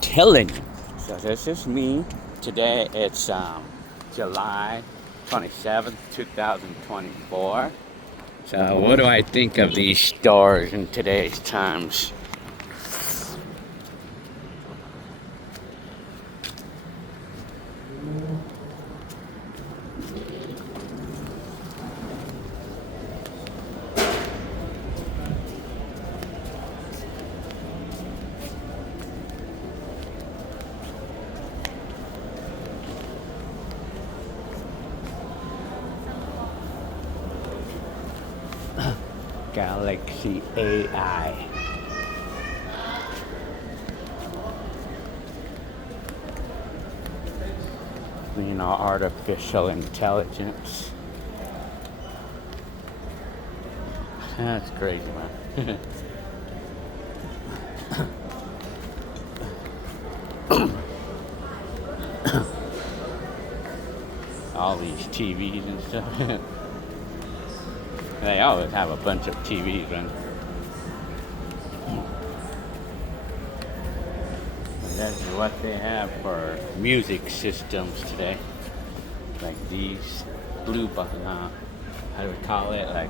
Telling you. So this is me. Today it's July 27th, 2024. So what do I think of these stores in today's times? Galaxy AI. Artificial intelligence. That's crazy, man. All these TVs and stuff. They always have a bunch of TVs running. And that's what they have for music systems today. Like these blue button, how do we call it? Like,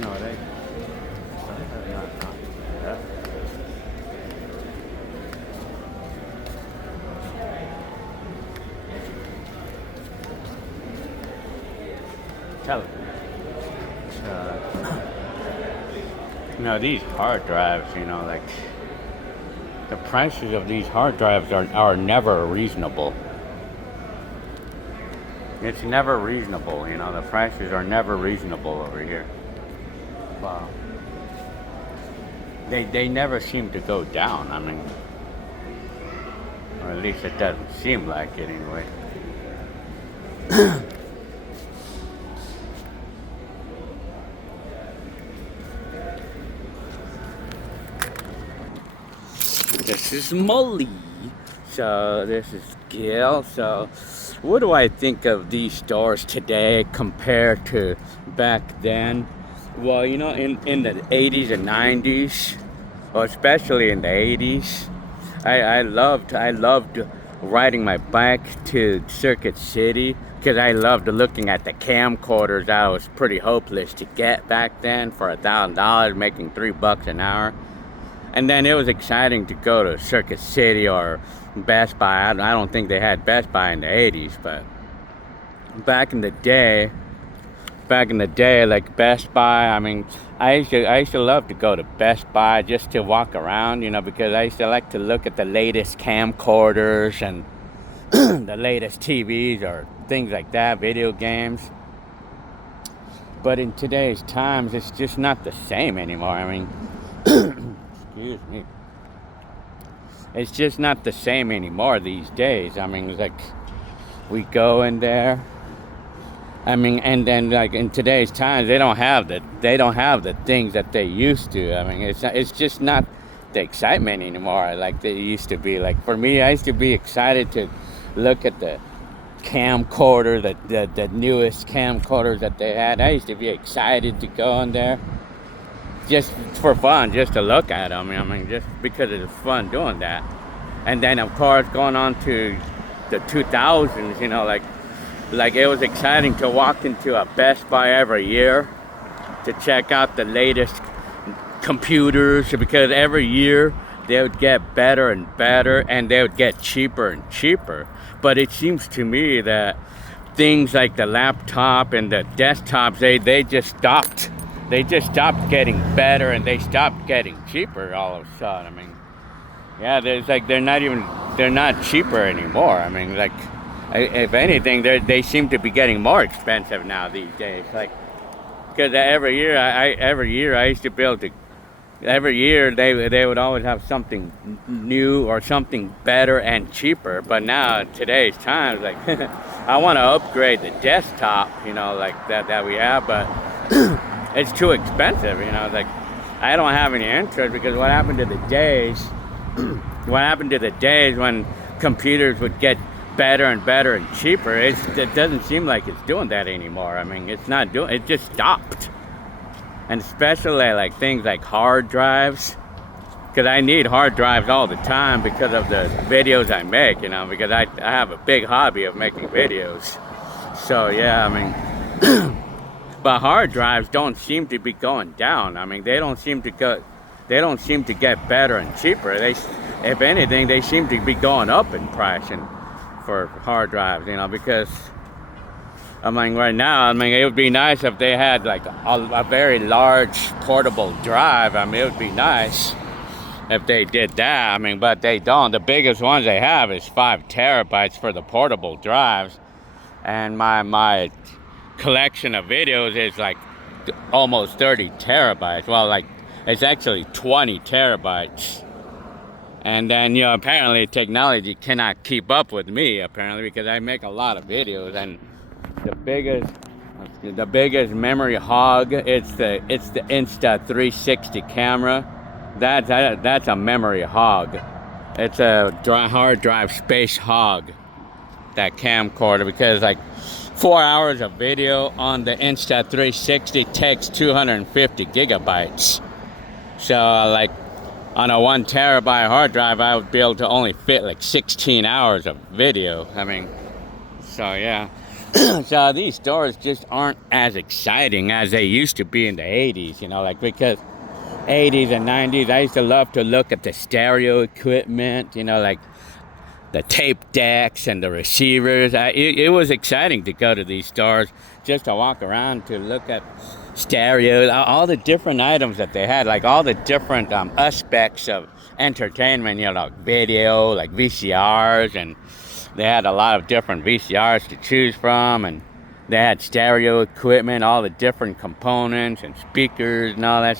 no, they. Tell it. These hard drives, like the prices of these hard drives are never reasonable. It's never reasonable, the prices are never reasonable over here. Wow. They never seem to go down, or at least it doesn't seem like it anyway. This is Molly. So this is Gil. So what do I think of these stores today compared to back then? Well, in the 80s and 90s, or especially in the 80s, I loved riding my bike to Circuit City because I loved looking at the camcorders. I was pretty hopeless to get back then for $1,000, making $3 an hour. And then it was exciting to go to Circuit City or Best Buy. I don't think they had Best Buy in the 80s, but back in the day, like Best Buy, I used to love to go to Best Buy just to walk around, because I used to like to look at the latest camcorders and the latest TVs or things like that, video games. But in today's times, it's just not the same anymore. Excuse me. It's just not the same anymore these days. Like we go in there. And then like in today's times, they don't have the things that they used to. It's just not the excitement anymore like they used to be. Like for me, I used to be excited to look at the camcorder, the newest camcorders that they had. I used to be excited to go in there just for fun, just to look at them. Just because it was fun doing that. And then of course going on to the 2000s, like it was exciting to walk into a Best Buy every year to check out the latest computers, because every year they would get better and better and they would get cheaper and cheaper. But it seems to me that things like the laptop and the desktops, they just stopped. They just stopped getting better and they stopped getting cheaper all of a sudden. I mean, yeah, there's like they're not cheaper anymore. I mean, like if anything, they seem to be getting more expensive now these days. Like, because every year I used to be able to. Every year they would always have something new or something better and cheaper. But now today's times, like I want to upgrade the desktop, you know, like that we have, but it's too expensive, you know. Like I don't have any interest, because what happened to the days? What happened to the days when computers would get better and better and cheaper? It doesn't seem like it's doing that anymore. I mean, it's not doing. It just stopped. And especially like things like hard drives, because I need hard drives all the time because of the videos I make, you know, because I have a big hobby of making videos. So yeah, I mean, but hard drives don't seem to be going down. I mean, they don't seem to get better and cheaper. If anything, they seem to be going up in price for hard drives, you know, because I mean, right now, I mean, it would be nice if they had like a very large portable drive. I mean, it would be nice if they did that. I mean, but they don't. The biggest ones they have is 5 terabytes for the portable drives. And my collection of videos is like almost 30 terabytes. Well, like, it's actually 20 terabytes. And then, you know, apparently technology cannot keep up with me, apparently, because I make a lot of videos. And the biggest memory hog, it's the Insta360 camera. That's a memory hog. It's a hard drive space hog, that camcorder, because like 4 hours of video on the Insta360 takes 250 gigabytes. So like on a 1 terabyte hard drive, I would be able to only fit like 16 hours of video. I mean, so yeah. So these stores just aren't as exciting as they used to be in the 80s, you know, like, because 80s and 90s, I used to love to look at the stereo equipment, you know, like the tape decks and the receivers. It was exciting to go to these stores just to walk around, to look at stereo, all the different items that they had, like all the different aspects of entertainment, you know, like video, like VCRs, and they had a lot of different VCRs to choose from, and they had stereo equipment, all the different components and speakers and all that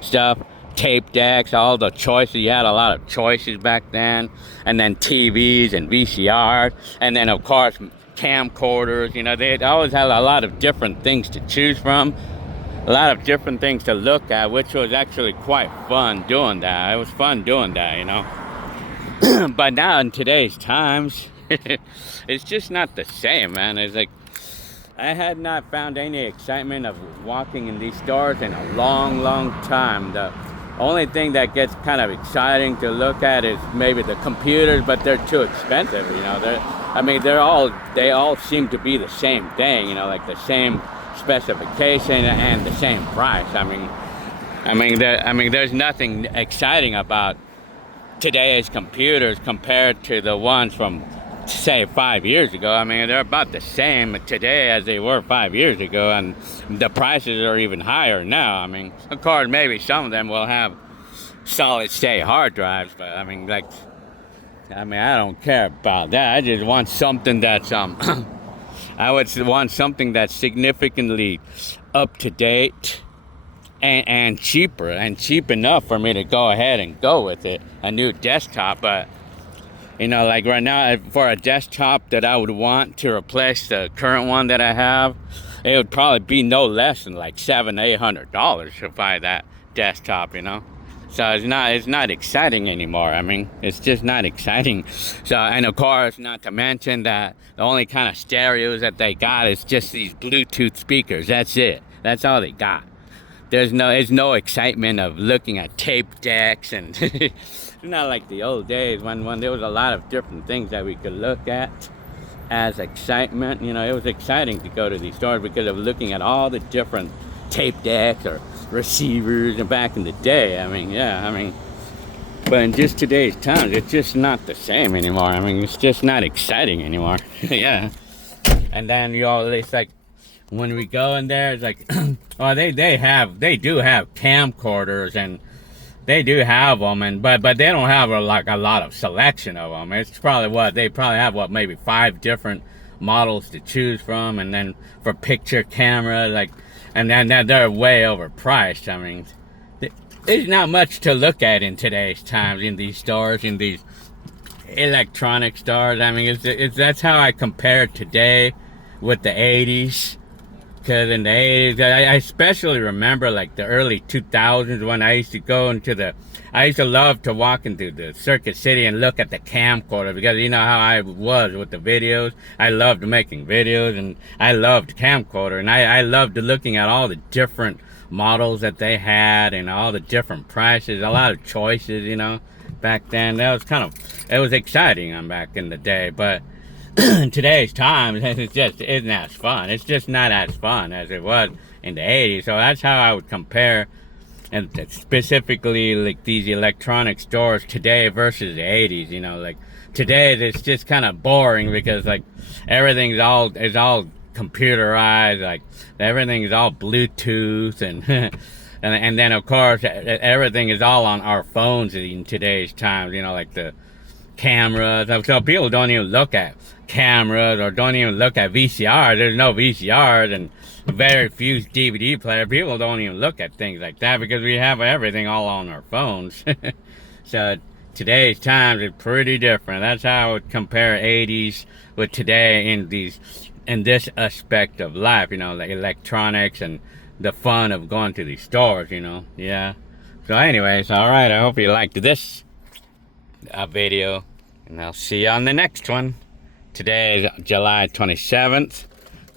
stuff, tape decks, all the choices. You had a lot of choices back then, and then TVs and VCRs, and then of course camcorders. You know, they always had a lot of different things to choose from, a lot of different things to look at, which was actually quite fun doing that. It was fun doing that, you know. But now in today's times, it's just not the same, man. It's like I had not found any excitement of walking in these stores in a long time. The only thing that gets kind of exciting to look at is maybe the computers, but they're too expensive, you know. They all seem to be the same thing, you know, like the same specification and the same price. I mean there's nothing exciting about today's computers compared to the ones from, say, 5 years ago. I mean, they're about the same today as they were 5 years ago, and the prices are even higher now. I mean, of course, maybe some of them will have solid-state hard drives, but I mean, like, I don't care about that. I just want something that's I would want something that's significantly up to date and cheaper, and cheap enough for me to go ahead and go with it, a new desktop. But you know, like right now, for a desktop that I would want to replace the current one that I have, it would probably be no less than like $700-800 to buy that desktop, you know. So it's not exciting anymore. I mean, it's just not exciting. So, and of course, not to mention that the only kind of stereos that they got is just these Bluetooth speakers. That's it. That's all they got. There's no excitement of looking at tape decks, and it's not like the old days when there was a lot of different things that we could look at as excitement. You know, it was exciting to go to these stores because of looking at all the different tape decks or receivers and back in the day. I mean, yeah, I mean, but in just today's times, it's just not the same anymore. I mean, it's just not exciting anymore. Yeah. And then it's like when we go in there, it's like, oh, they do have camcorders, and they do have them, and but they don't have a lot of selection of them. It's probably they probably have maybe 5 different models to choose from, and then for picture camera, like, and then they're way overpriced. I mean, there's not much to look at in today's times in these stores, in these electronic stores. I mean, that's how I compare today with the 80s. Because in the 80s, I especially remember like the early 2000s when I used to love to walk into the Circuit City and look at the camcorder, because you know how I was with the videos. I loved making videos, and I loved camcorder, and I loved looking at all the different models that they had and all the different prices, a lot of choices, you know, back then. It was exciting back in the day, but in today's time, it just isn't as fun. It's just not as fun as it was in the 80s. So that's how I would compare, and specifically like these electronic stores today versus the 80s. You know, like today it's just kind of boring, because like everything's all computerized. Like everything is all Bluetooth, and and then of course everything is all on our phones in today's times. You know, like the cameras. So people don't even look at cameras, or don't even look at VCRs. There's no VCRs and very few DVD players. People don't even look at things like that, because we have everything all on our phones. So today's times is pretty different. That's how I would compare 80s with today in this aspect of life, you know, like electronics and the fun of going to these stores, you know. Yeah. So anyways, all right, I hope you liked this video, and I'll see you on the next one. Today is July 27th,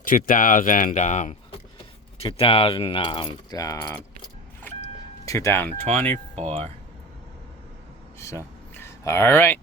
2024. So, all right.